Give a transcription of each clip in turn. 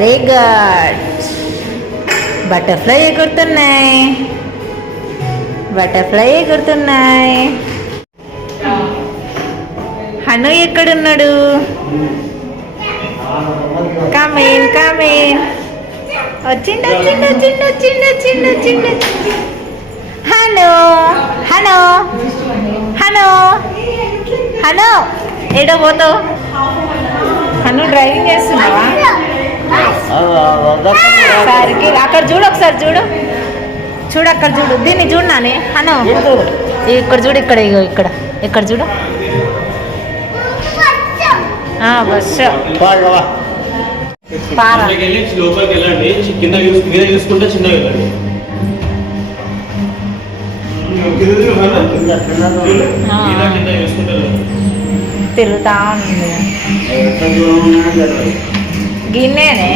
Very good. Butterfly ఎగురుతున్నాయి, butterfly ఎగురుతున్నాయి. హను ఎక్కడున్నాడు? Come on come on. వచ్చిండు వచ్చిండు వచ్చిండు వచ్చిండు వచ్చిండు వచ్చిండు. హలో హలో హలో హలో, ఏడో పోతావు? హను డ్రైవింగ్ చేస్తున్నావా? సరికి అక్కడ చూడు, ఒకసారి చూడు చూడు, అక్కడ చూడు, దీన్ని చూడు నాని. హను ఇక్కడ చూడు, ఇక్కడ ఇగో ఇక్కడ, ఇక్కడ చూడు. బస్సు పారా లోపలికి వెళ్ళండి, కింద చూసుకుంటే చిన్నగా వెళ్ళండి. తిరుగుతా ఉంది గిన్నెనే.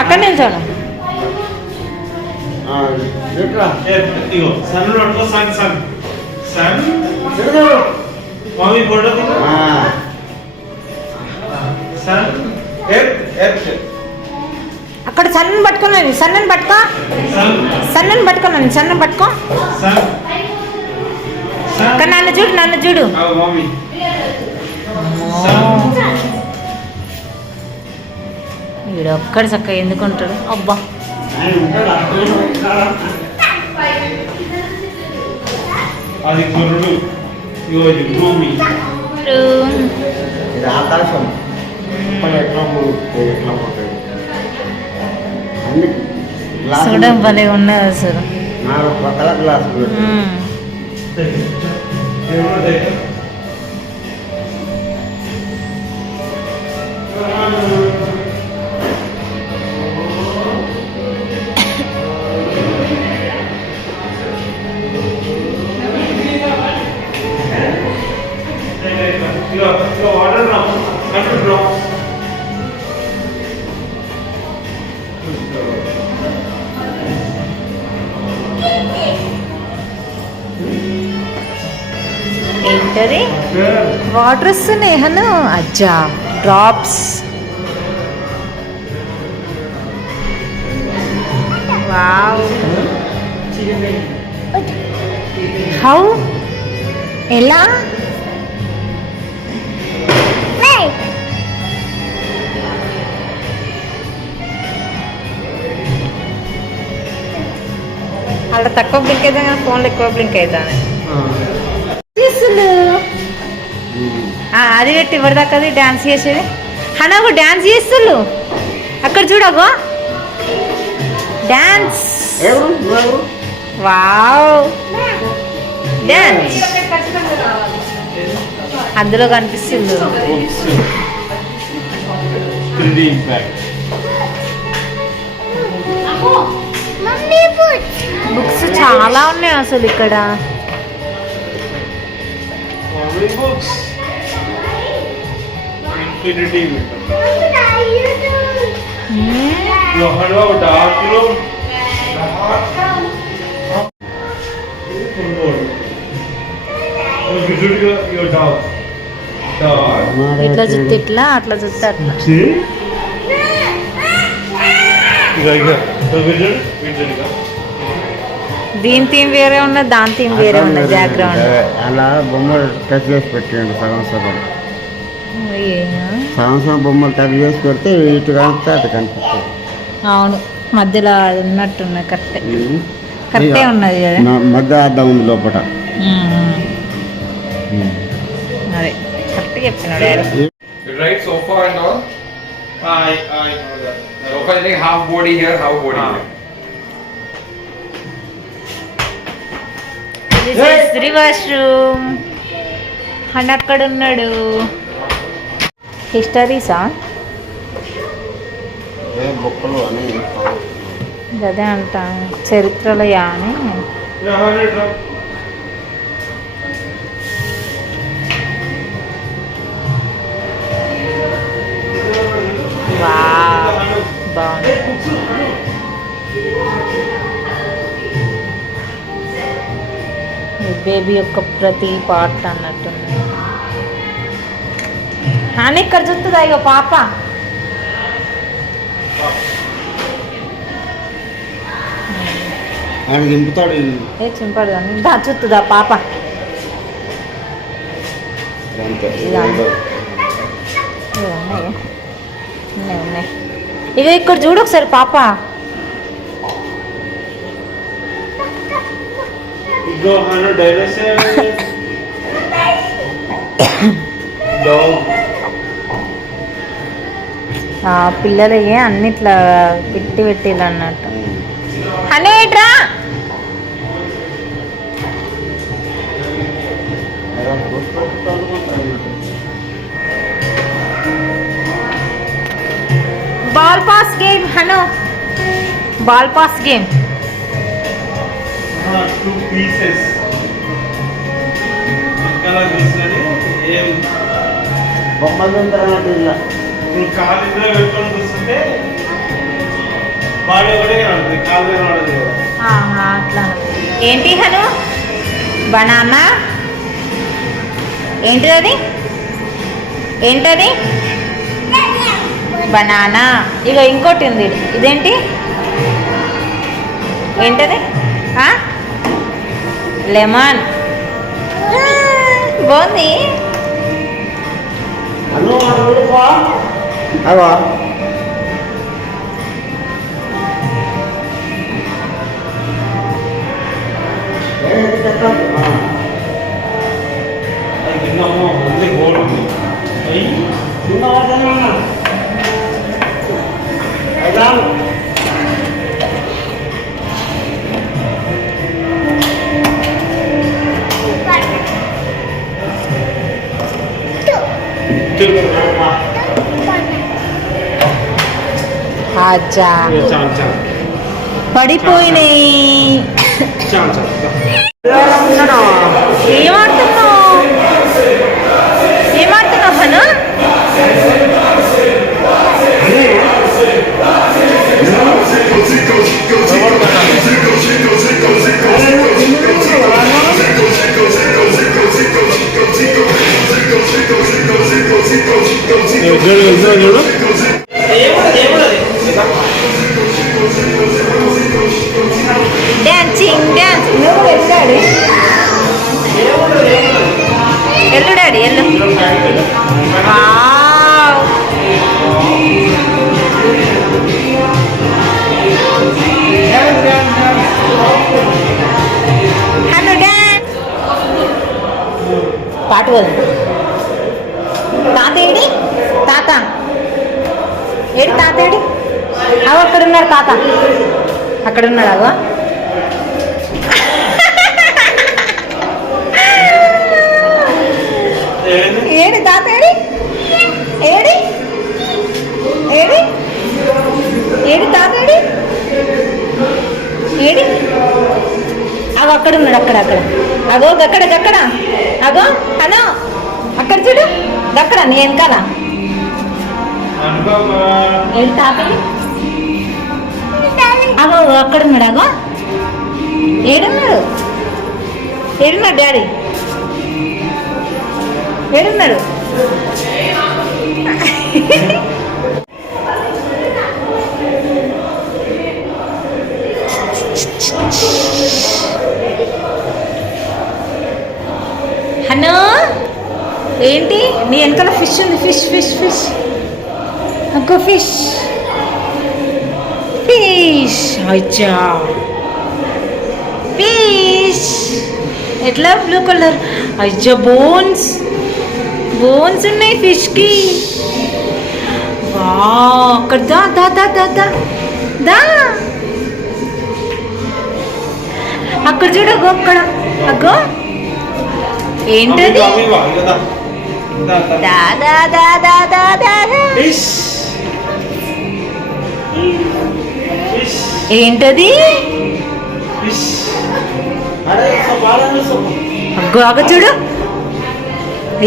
అక్కడ నిల్చోను. అక్కడ సన్నని పట్టుకోనండి, సన్నని పట్టుకో, సన్నని పట్టుకోనండి, సన్నని పట్టుకో. అక్కడ నన్ను చూడు, నన్ను చూడు. వీడు ఒక్కడు చక్కగా ఎందుకుంటాడు? అబ్బా అది గురుడు, భూమి, ఆకాశం. చూడడం భలే ఉన్నది అసలు. 4 పక్కల గ్లాసులు. ఏంటది? వాటర్ వస్తున్నాయి హను. అజ్జా డ్రాప్స్. వావ్, హౌ, ఎలా? అలా తక్కువ బ్లింక్ అవుతాను కానీ ఫోన్లో ఎక్కువ బ్లింక్ అవుతాను. అది పెట్టి ఇవ్వదాకా అది డ్యాన్స్ చేసేది. హనాగో డ్యాన్స్ చేస్తుళ్ళు అక్కడ చూడగో, డ్యాన్స్. వావ్, డ్యాన్స్ అందులో కనిపిస్తుంది. బుక్స్ చాలా ఉన్నాయి అసలు ఇక్కడ. ఇట్లా చూస్తే ఇట్లా, అట్లా చూస్తే అట్లా. దీని థీమ్ వేరే ఉన్నది, దాని థీమ్ వేరే ఉన్నది. బ్యాక్గ్రౌండ్ అలా బొమ్మలు టచ్ చేసి పెట్టండి. సగం సగం బొమ్మలు టచ్ చేసి పెడితే ఇటు కనిపిస్తే అటు కనిపిస్తుంది. అవును, మధ్యలో అది ఉన్నట్టున్నది. కరెక్టే ఉన్నది కదా, మధ్య అద్దం ఉంది లోపల. అదే కరెక్ట్ చెప్పినాడు. Right sofa and all. I know that. Sofa is like half body here, half body here. This is reverse room. హన్ అక్కడ ఉన్నాడు. హిస్టరీసా బొక్కలు అని అదే అంట, చరిత్రలయా అని. బేబీ యొక్క ప్రతి పార్ట్ అన్నట్టుంది. అని ఇక్కడ చూస్తుందా ఇక పాప. ఆయన దింపుతాడు. ఏ చింపాడు కానీ దా చూస్తుందా పాప. అంతే. ఇవి ఉన్నాయి ఉన్నాయి ఉన్నాయి. ఇక ఇక్కడ చూడు ఒకసారి పాప. Go 100 dinosaurs. Dog. పిల్లలకి అన్నిట్లా పెట్టి పెట్టిలు అన్నట్టు. అనేట్రా ball pass game. Hello ball pass game. 2 pieces. Colour తీసుకొని ఏం బొమ్మలు ఉంటారన్నట్టు ఇలా. నువ్వు కాలు ఇందులో పెట్టుకొని చూస్తుంటే బాడీ ఒకటే కనబడుతుంది, కాలు కనబడదు కదా. అట్లా ఏంటి హను బనానా ఏంటిది అది ఏంటది బనానా. ఇక ఇంకోటి ఉంది ఇదేంటి ఏంటది లెమన్. బాగుంది. అవా అది తిన్నాము ఉంది గోల్డ్ ఉంది. అయ్యి అచ్చా చాలు చాలు పడిపోయినాయి. చాలు చాలు. ఏమాడుతున్నావు ఏమాడుతున్నావు హను. చూడు డాన్సింగ్ డాన్స్. ఎల్లు డాడీ ఎల్లు. హలో డాన్స్ పాట వద్దు. తాత ఏడి తాత ఏడి తాత ఏడి. అవ అక్కడ ఉన్నాడు తాత అక్కడ ఉన్నాడు. అగో ఏడి తాత ఏడి ఏడి ఏడి ఏడి తాత ఏడి ఏడి. అగో అక్కడ ఉన్నాడు అక్కడ అక్కడ. అగో గక్కడ గక్కడ. అగో హలో అక్కడ చూడు గక్కడ నీ వెనకాల. ఏడి తాత అగో అక్కడ ఉన్నాడు. అగో ఏడున్నాడు ఏడున్నాడు డాడీ ఏడున్నాడు. హలో ఏంటి నీ వెనకాల ఫిష్ ఉంది. Fish fish fish. అగ్గో ఫిష్ ఫిష్. అచ్చా ఫిష్ ఎట్లా బ్లూ కలర్. అయ్యా బోన్స్ బోన్స్ ఉన్నాయి ఫిష్కి. వా అక్కడ దా దా దా దా దా దా. అక్కడ చూడు అగో అక్కడ. అగ్గో ఏంటది. దా దా దా దా దా దా. ఏంటది అగ్గో అగో చూడు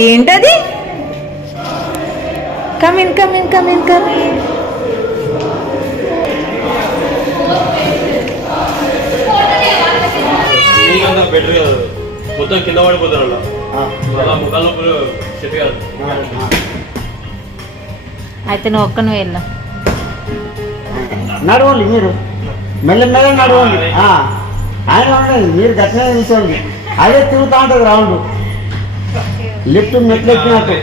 ఏంటది. Come in come in come in come in. Better కదా. మొత్తం కింద పడిపోతారు అలా ఆ, అలా ముఖాలు సెట్ కాదు ఆ. అయితే నువ్వు ఒక్క నువ్వు వెళ్ళు. నడవండి మీరు మెల్లమెల్ల నడవండి ఆ, ఆయన ఉండండి మీరు గట్టిగా తీసుకోండి అదే తిరుగుతూ ఉంటుంది రౌండ్ లిఫ్ట్ మెట్లెక్కినట్టు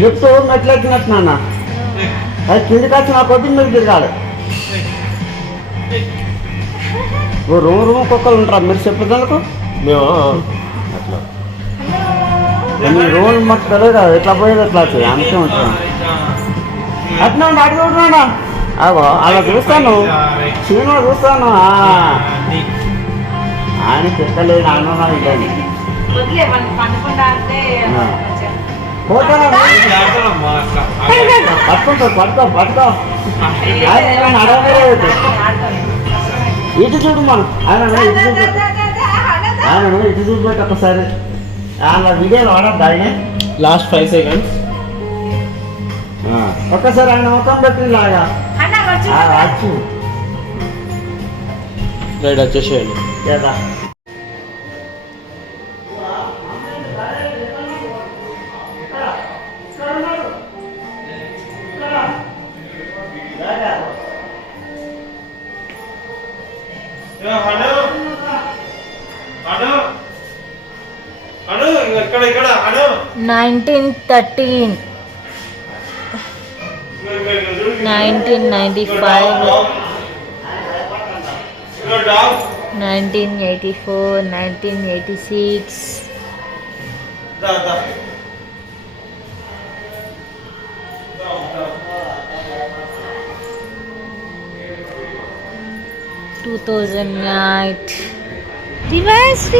లిఫ్ట్ మెట్లెక్కినట్టు నాన్న అది కిందికి వచ్చిన కొద్ది మీరు తిరగాలి ఓ రూమ్ కుక్కలు ఉంటారా మీరు చెప్పేందుకు మేము అట్లా మీ రూమ్ మాకు తెలియదు కదా ఎట్లా పోయేది ఎట్లా వచ్చేది అంతే ఉంటాను అట్లా అడిగి ఉంటున్నా అగో అలా చూస్తాను సినిమా చూస్తాను ఆయన పెట్టలేదు అన్నా ఇదని వదిలే వాళ్ళు పండుకుండా అంటే ఆ. పోతాను పట్టుకుంటా పట్టుకో ఆయన అడగలేదు ఇటు చూడు మనం ఆయన ఇటు చూడు ఆయన ఇటు చూపెట్టి ఒకసారి అలా వీడియోలో ఆడద్దు ఆయన లాస్ట్ 5 seconds ఒక్కసారి ఆయన ముఖం పెట్టి లాగా అచ్చు రైట్ వచ్చేసేయండి కదా ఇక్కడ ఇక్కడ అను 1913 1995 1984 1986 2008 reverse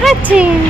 watching